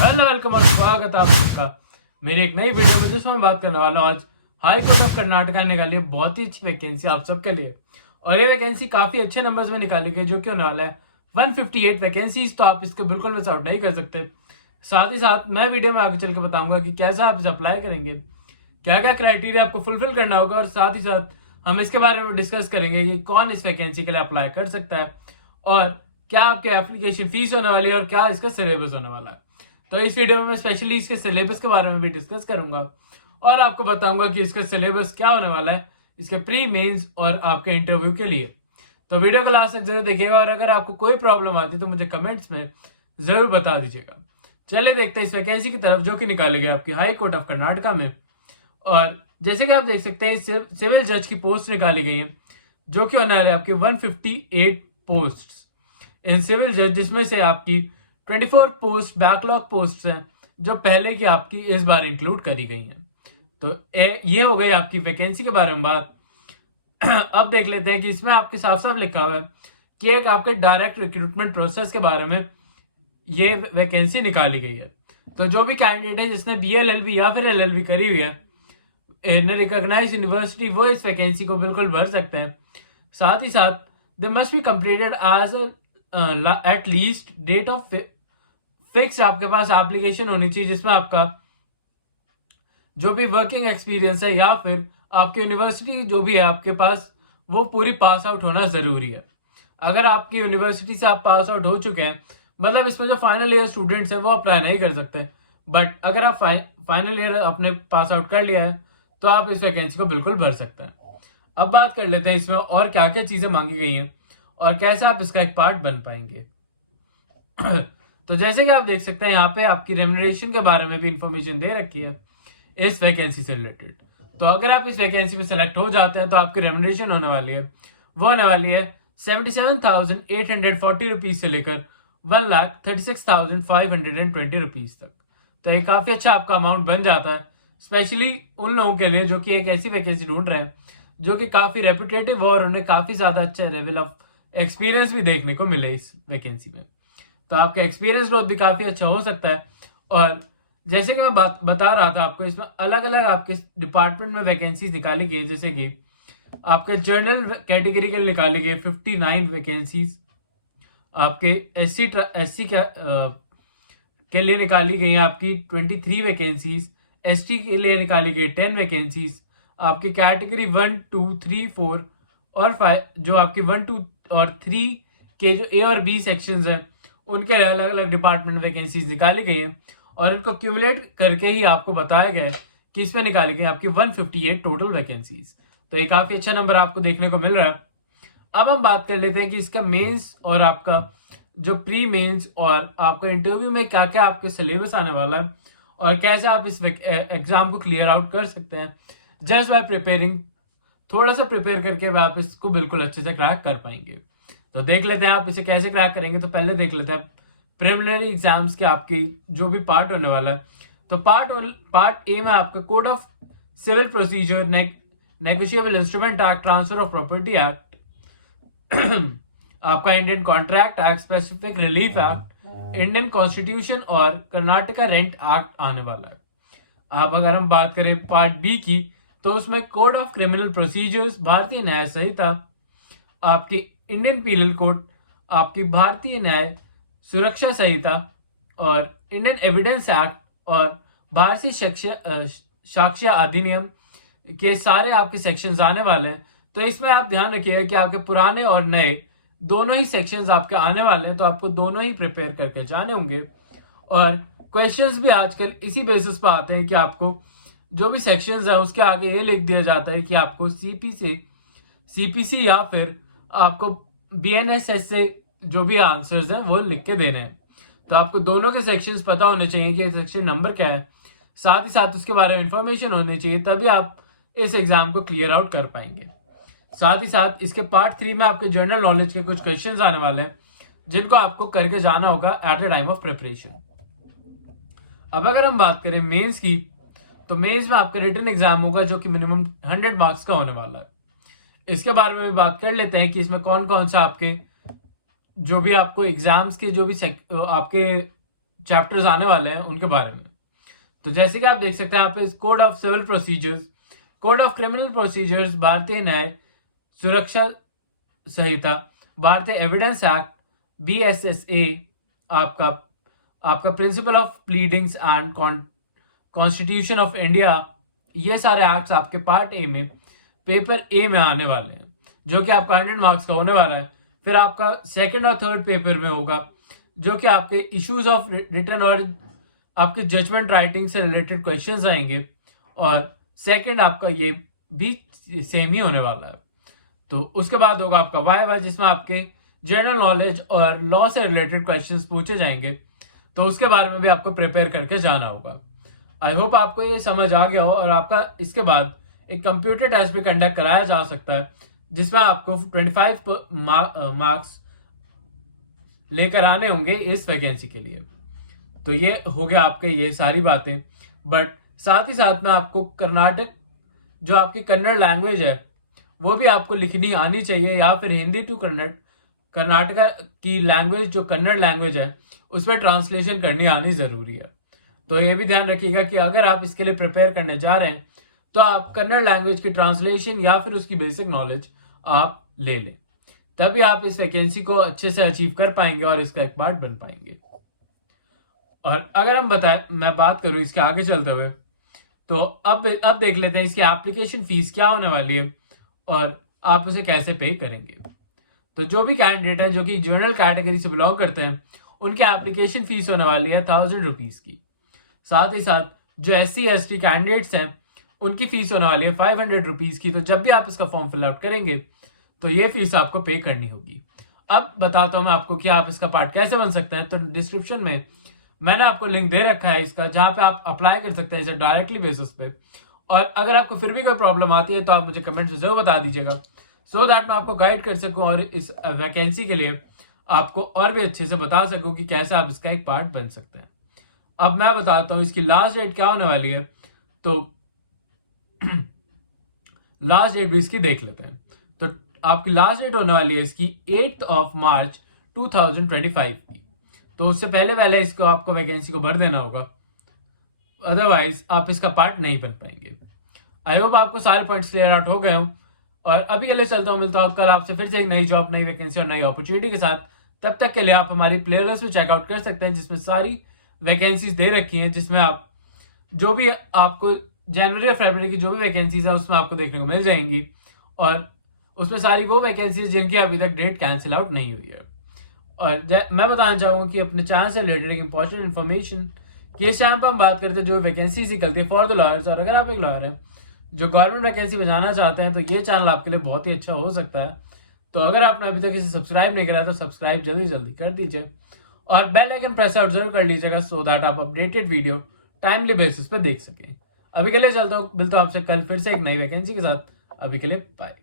Hello welcome और स्वागत है आप सबका मेरी एक नई वीडियो में, जिसमें मैं बात करने वाला हूँ आज हाई कोर्ट ऑफ कर्नाटका ने निकाली है बहुत ही अच्छी वैकेंसी आप सबके लिए। और ये वैकेंसी काफी अच्छे नंबर्स में निकाली गई, जो कि होने वाला है 158 वैकेंसीज। तो आप इसको बिल्कुल मिस आउट नहीं कर सकते। साथ ही साथ मैं वीडियो में आगे चल के बताऊंगा कि कैसे आप इसे अप्लाई करेंगे, क्या क्या क्राइटेरिया आपको फुलफिल करना होगा, और साथ ही साथ हम इसके बारे में डिस्कस करेंगे कि कौन इस वैकेंसी के लिए अप्लाई कर सकता है, और क्या आपके एप्लीकेशन फीस होने वाली है, और क्या इसका सिलेबस होने वाला है। तो इस वीडियो में मैं स्पेशली इसके सिलेबस के बारे में भी डिस्कस करूंगा, और आपको बताऊंगा कि इसका सिलेबस क्या होने वाला है इसके प्री मेंस और आपके इंटरव्यू के लिए। तो वीडियो को लास्ट तक जरूर देखिएगा, और अगर आपको कोई प्रॉब्लम आती है तो मुझे कमेंट्स में जरूर बता दीजिएगा। चलिए देखते हैं इस वैकेंसी की तरफ, जो कि निकाली गई आपकी हाई कोर्ट ऑफ कर्नाटका में। और जैसे कि आप देख सकते हैं सिविल जज की पोस्ट निकाली गई है, जो कि होने वाले आपकी 158 पोस्ट इन सिविल जज, जिसमें से आपकी 24 पोस्ट बैकलॉग पोस्ट हैं, जो पहले की आपकी इस बार इंक्लूड करी गई हैं। तो ये हो गई आपकी वैकेंसी के बारे में बात। अब देख लेते हैं कि इसमें आपके साफ साफ लिखा हुआ है कि एक आपके डायरेक्ट रिक्रूटमेंट प्रोसेस के बारे में ये वैकेंसी निकाली गई है। तो जो भी कैंडिडेट है जिसने BLLB या फिर LLB करी हुई है इन रिकॉग्नाइज्ड यूनिवर्सिटी, वो इस वैकेंसी को बिल्कुल भर सकते हैं। साथ ही साथ they must be completed as at least date of fix आपके पास एप्लीकेशन होनी चाहिए, जिसमें आपका जो भी वर्किंग एक्सपीरियंस है या फिर आपकी यूनिवर्सिटी जो भी है आपके पास, वो पूरी पास आउट होना जरूरी है। अगर आपकी यूनिवर्सिटी से आप पास आउट हो चुके हैं, मतलब इसमें जो फाइनल ईयर स्टूडेंट्स हैं वो अप्लाई नहीं कर सकते, बट अगर आप फाइनल ईयर अपने पास आउट कर लिया है तो आप इस वैकेंसी को बिल्कुल भर सकते हैं। अब बात कर लेते हैं इसमें और क्या क्या चीजें मांगी गई हैं और कैसे आप इसका एक पार्ट बन पाएंगे। तो जैसे कि आप देख सकते हैं यहाँ पे आपकी रेम्यूनरेशन के बारे में भी इंफॉर्मेशन दे रखी है इस वैकेंसी से रिलेटेड। तो अगर आप इस वैकेंसी में सेलेक्ट हो जाते हैं तो आपकी रेम्यूनरेशन होने वाली है, वो होने वाली है 77,840 रुपीज से लेकर 1,36,520 रुपीज तक। तो ये काफी अच्छा आपका अमाउंट बन जाता है, स्पेशली उन लोगों के लिए जो कि एक ऐसी वैकेंसी ढूंढ रहे हैं जो कि काफी रेपुटेटिव हो और उन्हें काफी ज्यादा अच्छा लेवल ऑफ एक्सपीरियंस भी देखने को मिले इस वैकेंसी में। तो आपका एक्सपीरियंस ग्रोथ भी काफी अच्छा हो सकता है। और जैसे कि मैं बता रहा था आपको, इसमें अलग अलग आपके डिपार्टमेंट में वैकेंसीज निकाली गई, जैसे कि आपके जर्नल कैटेगरी के लिए निकाली गई 59 वैकेंसीज, आपके एससी के लिए निकाली गई आपकी 23 वैकेंसीज, ST के लिए निकाली गई 10 वैकेंसीज, आपकी कैटेगरी 1, 2, 3, 4 और 5, जो आपकी 1, 2 और 3 के जो A और B सेक्शंस हैं उनके अलग अलग डिपार्टमेंट वैकेंसीज निकाली गई हैं, और इनको क्यूमुलेट करके ही आपको बताया गया है कि इसमें निकाली गई आपकी 158 टोटल वैकेंसीज। तो ये काफी अच्छा नंबर आपको देखने को मिल रहा है। अब हम बात कर लेते हैं कि इसका मेंस और आपका जो प्री मेंस और आपका इंटरव्यू में क्या क्या आपके सिलेबस आने वाला है, और कैसे आप इस एग्जाम को क्लियर आउट कर सकते हैं जस्ट बाय प्रिपेयरिंग। थोड़ा सा प्रिपेयर करके आप इसको बिल्कुल अच्छे से क्रैक कर पाएंगे। तो देख लेते हैं आप इसे कैसे क्रैक करेंगे। तो पहले देख लेते हैं प्रिलिमिनरी एग्जाम्स के आपकी जो भी पार्ट होने वाला है। तो पार्ट ए में आपका code of civil procedure, negotiable instrument act, transfer of property act, आपका Indian contract act, specific relief act, Indian constitution और कर्नाटका रेंट एक्ट आने वाला है। अब अगर हम बात करें पार्ट बी की, तो उसमें code of criminal procedures, Bharatiya न्याय संहिता, आपकी इंडियन पीनल कोड, आपकी भारतीय न्याय सुरक्षा संहिता और इंडियन एविडेंस एक्ट और भारतीय साक्ष्य अधिनियम के सारे आपके सेक्शंस आने वाले हैं। तो इसमें आप ध्यान रखिएगा कि आपके पुराने और नए दोनों ही सेक्शंस आपके आने वाले हैं, तो आपको दोनों ही प्रिपेयर करके जाने होंगे। और क्वेश्चंस भी आजकल इसी बेसिस पर आते हैं कि आपको जो भी सेक्शंस है उसके आगे ये लिख दिया जाता है कि आपको CPC या फिर आपको BNSS से जो भी आंसर्स हैं वो लिख के देने हैं। तो आपको दोनों के सेक्शंस पता होने चाहिए कि सेक्शन नंबर क्या है, साथ ही साथ उसके बारे में इंफॉर्मेशन होनी चाहिए, तभी आप इस एग्जाम को क्लियर आउट कर पाएंगे। साथ ही साथ इसके पार्ट 3 में आपके जनरल नॉलेज के कुछ क्वेश्चंस आने वाले हैं, जिनको आपको करके जाना होगा at the time of preparation. अब अगर हम बात करें मेंस की, तो मेंस में आपका रिटन एग्जाम होगा जो कि मिनिमम 100 मार्क्स का होने वाला है। इसके बारे में भी बात कर लेते हैं कि इसमें कौन कौन सा आपके जो भी आपको एग्जाम्स के जो भी आपके चैप्टर्स आने वाले हैं उनके बारे में। तो जैसे कि आप देख सकते हैं यहाँ पे code of civil procedures, code of criminal procedures, Bharatiya Nyaya Suraksha Sanhita, Bharatiya evidence act, BSSA, आपका principle of pleadings and constitution of India, ये सारे एक्ट्स आपके पार्ट ए में, पेपर ए में आने वाले हैं, जो कि आपका 100 मार्क्स का होने वाला है। फिर आपका सेकंड और थर्ड पेपर में होगा, जो कि आपके इश्यूज ऑफ रिटर्न और आपके जजमेंट राइटिंग से रिलेटेड क्वेश्चंस आएंगे, और सेकंड आपका ये भी सेम ही होने वाला है। तो उसके बाद होगा आपका वाइवा, जिसमें आपके जनरल नॉलेज और लॉ से रिलेटेड क्वेश्चंस पूछे जाएंगे। तो उसके बारे में भी आपको प्रिपेयर करके जाना होगा। आई होप आपको ये समझ आ गया हो, और आपका इसके बाद एक कंप्यूटर टेस्ट भी कंडक्ट कराया जा सकता है, जिसमें आपको 25 मार्क्स लेकर आने होंगे इस वैकेंसी के लिए। तो ये हो गया आपके ये सारी बातें, बट साथ ही साथ में आपको कर्नाटक जो आपकी कन्नड़ लैंग्वेज है वो भी आपको लिखनी आनी चाहिए, या फिर हिंदी टू कर्नाटका की लैंग्वेज जो कन्नड़ लैंग्वेज है उस पर ट्रांसलेशन करनी आनी जरूरी है। तो ये भी ध्यान रखिएगा कि अगर आप इसके लिए प्रिपेयर करने जा रहे हैं तो आप कन्नड़ लैंग्वेज की ट्रांसलेशन या फिर उसकी बेसिक नॉलेज आप ले लें, तभी आप इस वैकेंसी को अच्छे से अचीव कर पाएंगे और इसका एक पार्ट बन पाएंगे। और अगर मैं बात करूं इसके आगे चलते हुए, तो अब देख लेते हैं इसकी एप्लीकेशन फीस क्या होने वाली है और आप उसे कैसे पे करेंगे। तो जो भी कैंडिडेट है जो कि जनरल कैटेगरी से बिलोंग करते हैं, उनकी एप्लीकेशन फीस होने वाली है 1000 रुपीज की। साथ ही साथ जो SC/ST कैंडिडेट्स हैं उनकी फीस होने वाली है 500 रुपीज की। तो जब भी आप इसका फॉर्म फिल आउट करेंगे तो ये फीस आपको पे करनी होगी। अब बताता हूं मैं आपको कि आप इसका पार्ट कैसे बन सकते हैं। तो डिस्क्रिप्शन में मैंने आपको लिंक दे रखा है इसका, जहां पे आप अप्लाई कर सकते हैं इसे डायरेक्टली बेसिस पे। और अगर आपको फिर भी कोई प्रॉब्लम आती है तो आप मुझे कमेंट में जरूर बता दीजिएगा, सो दैट मैं आपको गाइड कर सकूं और इस वैकेंसी के लिए आपको और भी अच्छे से बता सकूं कि कैसे आप इसका एक पार्ट बन सकते हैं। अब मैं बताता हूं इसकी लास्ट डेट क्या होने वाली है। तो लास्ट डेट भी इसकी देख लेते हैं। तो आपकी लास्ट डेट होने वाली है इसकी 8 मार्च 2025 की। तो उससे पहले इसको आपको वैकेंसी को भर देना होगा, अदरवाइज आप इसका पार्ट नहीं बन पाएंगे। आई होप आपको सारे पॉइंट्स क्लियर आउट हो गए हो, और अभी के लिए चलता हूँ, मिलता हूँ कल आपसे फिर से एक नई जॉब, नई वैकेंसी और नई अपॉर्चुनिटी के साथ। तब तक के लिए आप हमारी प्लेलिस्ट में चेकआउट कर सकते हैं, जिसमें सारी वैकेंसीज दे रखी हैं, जिसमें आप जो भी आपको जनवरी और फरवरी की जो भी वैकेंसीज है उसमें आपको देखने को मिल जाएंगी, और उसमें सारी वो वैकेंसीज जिनकी अभी तक डेट कैंसिल आउट नहीं हुई है। और मैं बताना चाहूंगा कि अपने चैनल से रिलेटेड एक इंपॉर्टेंट इन्फॉर्मेशन कि इस चैनल पर हम बात करते हैं जो वैकेंसीज निकलती है फॉर द लॉयर्स। और अगर आप एक लॉयर हैं जो गवर्नमेंट वैकेंसी बजाना चाहते हैं तो ये चैनल आपके लिए बहुत ही अच्छा हो सकता है। तो अगर आपने अभी तक इसे सब्सक्राइब नहीं करा तो सब्सक्राइब जल्दी कर दीजिए, और बेल आइकन प्रेस आउट जरूर कर लीजिएगा, सो दैट आप अपडेटेड वीडियो टाइमली बेसिस पे देख सकें। अभी के लिए चलता हूँ, मिलता हूँ आपसे कल फिर से एक नई वैकेंसी के साथ। अभी के लिए बाय।